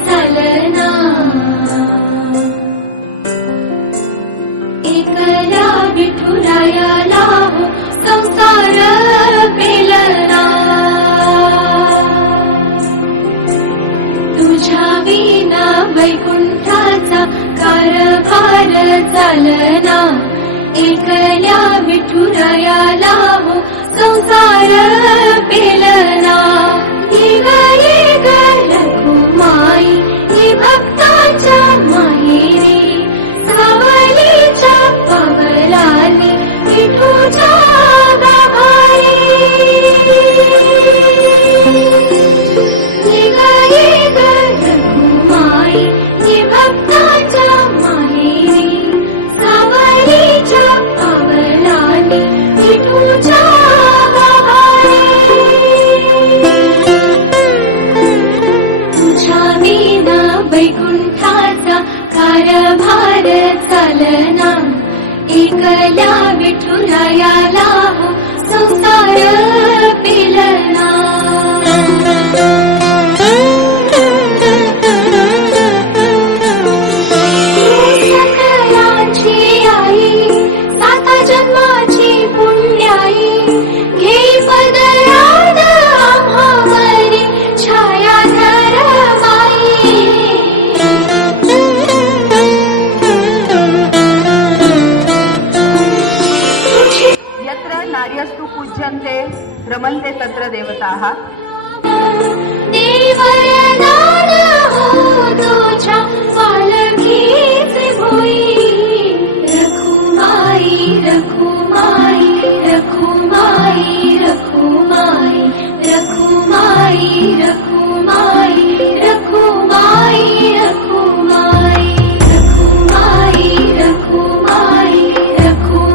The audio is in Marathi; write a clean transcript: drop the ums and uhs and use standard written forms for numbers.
चालना, एकल्या विठुरायाला हो संसार पेलना, तुझ्या विना वैकुंठाचा कारभार चालना, एकल्या विठुरायाला हो संसार पेलना। ही ग रखुमाई ही भक्ताच्या माहेरी, सावलीच्या पवलाली विठूच्या गाभारी। ही ग रखुमाई ही भक्ताच्या माहेरी, सावलीच्या पवलाली विठूच्या गाभारी। तुझ्या विना वैकुंठाचा कारभार चालना, एकल्या विठुरायाला हो संसार